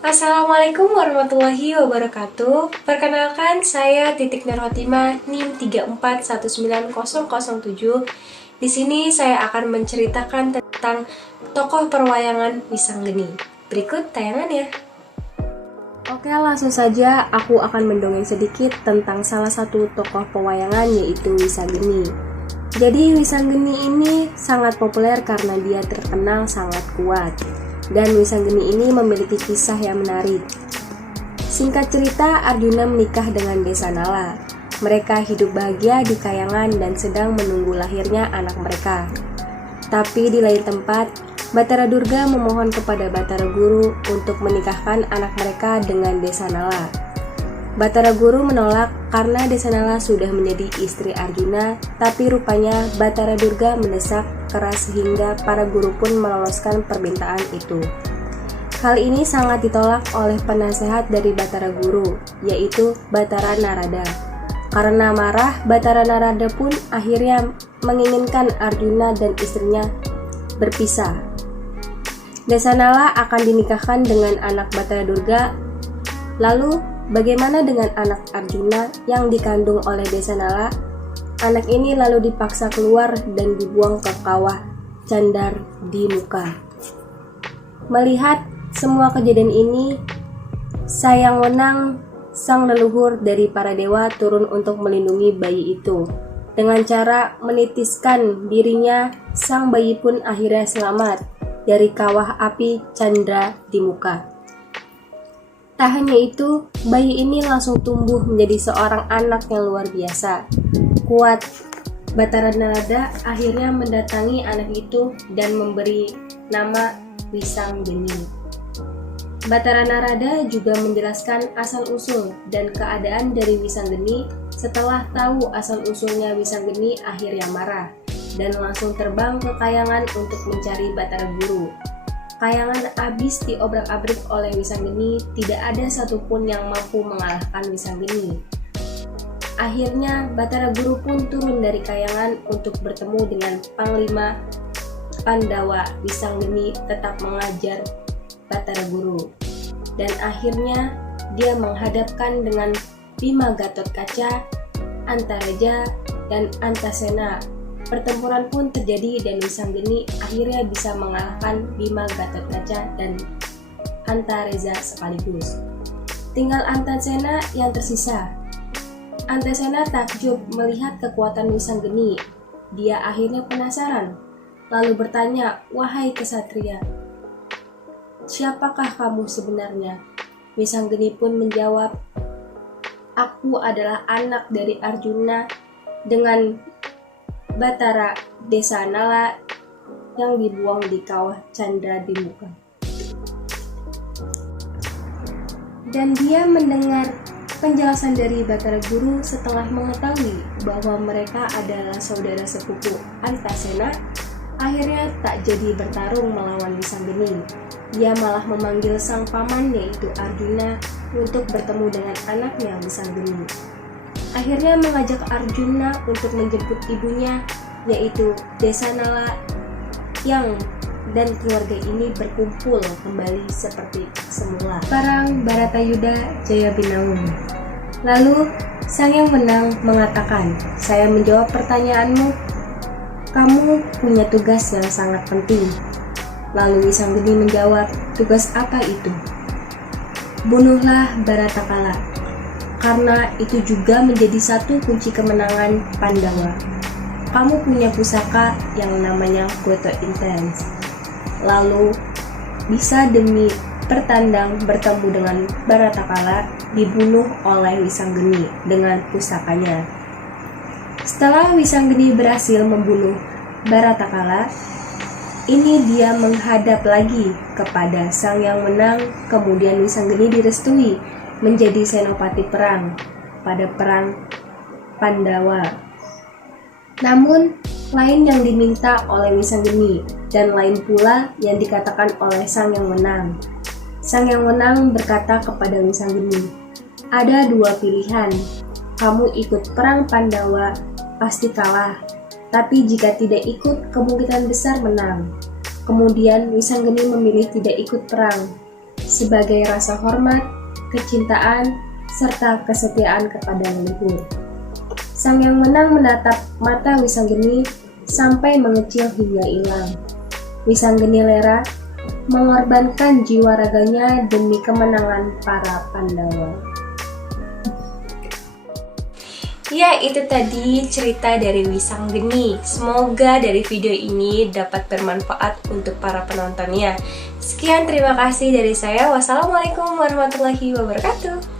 Assalamualaikum warahmatullahi wabarakatuh. Perkenalkan, saya Titik Nurhotimah NIM 34190007. Di sini saya akan menceritakan tentang tokoh perwayangan Wisanggeni. Berikut tayangannya. Oke, langsung saja aku akan mendongeng sedikit tentang salah satu tokoh pewayangan, yaitu Wisanggeni. Jadi Wisanggeni ini sangat populer karena dia terkenal sangat kuat. Dan Wisanggeni ini memiliki kisah yang menarik. Singkat cerita, Arjuna menikah dengan Desanala. Mereka hidup bahagia di Kayangan dan sedang menunggu lahirnya anak mereka. Tapi di lain tempat, Batara Durga memohon kepada Batara Guru untuk menikahkan anak mereka dengan Desanala. Batara Guru menolak karena Desanala sudah menjadi istri Arjuna, tapi rupanya Batara Durga mendesak keras sehingga para guru pun meloloskan permintaan itu. Hal ini sangat ditolak oleh penasehat dari Batara Guru, yaitu Batara Narada. Karena marah, Batara Narada pun akhirnya menginginkan Arjuna dan istrinya berpisah. Desanala akan dinikahkan dengan anak Batara Durga. Lalu, bagaimana dengan anak Arjuna yang dikandung oleh Desanala? Anak ini lalu dipaksa keluar dan dibuang ke kawah Candar di Muka. Melihat semua kejadian ini, Sang Wenang, sang leluhur dari para dewa, turun untuk melindungi bayi itu. Dengan cara menitiskan dirinya, sang bayi pun akhirnya selamat dari kawah api Candra di Muka. Tak hanya itu, bayi ini langsung tumbuh menjadi seorang anak yang luar biasa, kuat. Batara Narada akhirnya mendatangi anak itu dan memberi nama Wisanggeni. Batara Narada juga menjelaskan asal-usul dan keadaan dari Wisanggeni. Setelah tahu asal-usulnya, Wisanggeni akhirnya marah dan langsung terbang ke Kayangan untuk mencari Batara Guru. Kayangan habis diobrak-abrik oleh Wisanggeni, tidak ada satupun yang mampu mengalahkan Wisanggeni. Akhirnya Batara Guru pun turun dari Kayangan untuk bertemu dengan Panglima Pandawa. Wisanggeni tetap mengajar Batara Guru. Dan akhirnya dia menghadapkan dengan Bima Gatotkaca, Antareja, dan Antasena. Pertempuran pun terjadi dan Wisanggeni akhirnya bisa mengalahkan Bima Gatotkaca dan Antareza sekaligus. Tinggal Antasena yang tersisa. Antasena takjub melihat kekuatan Wisanggeni. Dia akhirnya penasaran, lalu bertanya, "Wahai kesatria, siapakah kamu sebenarnya?" Wisanggeni pun menjawab, "Aku adalah anak dari Arjuna dengan Batara Desanala yang dibuang di kawah Candra di Muka." Dan dia mendengar penjelasan dari Batara Guru. Setelah mengetahui bahwa mereka adalah saudara sepupu Antasena, akhirnya tak jadi bertarung melawan Wisanggeni. Dia malah memanggil sang paman, yaitu Arjuna, untuk bertemu dengan anaknya Wisanggeni. Akhirnya mengajak Arjuna untuk menjemput ibunya, yaitu Desanala, dan keluarga ini berkumpul kembali seperti semula. Perang Baratayuda Jaya Binaung. Lalu Sang Yang Wenang mengatakan, "Saya menjawab pertanyaanmu. Kamu punya tugas yang sangat penting." Lalu Wisanggeni menjawab, "Tugas apa itu?" "Bunuhlah Baratakala, karena itu juga menjadi satu kunci kemenangan Pandawa. Kamu punya pusaka yang namanya Goto Intens. Lalu bisa demi pertandang bertemu dengan Baratakala, dibunuh oleh Wisanggeni dengan pusakanya." Setelah Wisanggeni berhasil membunuh Baratakala, ini dia menghadap lagi kepada Sang Yang Wenang. Kemudian Wisanggeni direstui menjadi senopati perang pada perang Pandawa. Namun, lain yang diminta oleh Wisanggeni dan lain pula yang dikatakan oleh Sang Yang Wenang. Sang Yang Wenang berkata kepada Wisanggeni, "Ada dua pilihan. Kamu ikut perang Pandawa, pasti kalah. Tapi jika tidak ikut, kemungkinan besar menang." Kemudian Wisanggeni memilih tidak ikut perang. sebagai rasa hormat, kecintaan, serta kesetiaan kepada leluhur. Sang yang menang menatap mata Wisanggeni sampai mengecil hingga hilang. Wisanggeni Lera mengorbankan jiwa raganya demi kemenangan para Pandawa. Ya, itu tadi cerita dari Wisanggeni. Semoga dari video ini dapat bermanfaat untuk para penontonnya. Sekian, terima kasih dari saya. Wassalamualaikum warahmatullahi wabarakatuh.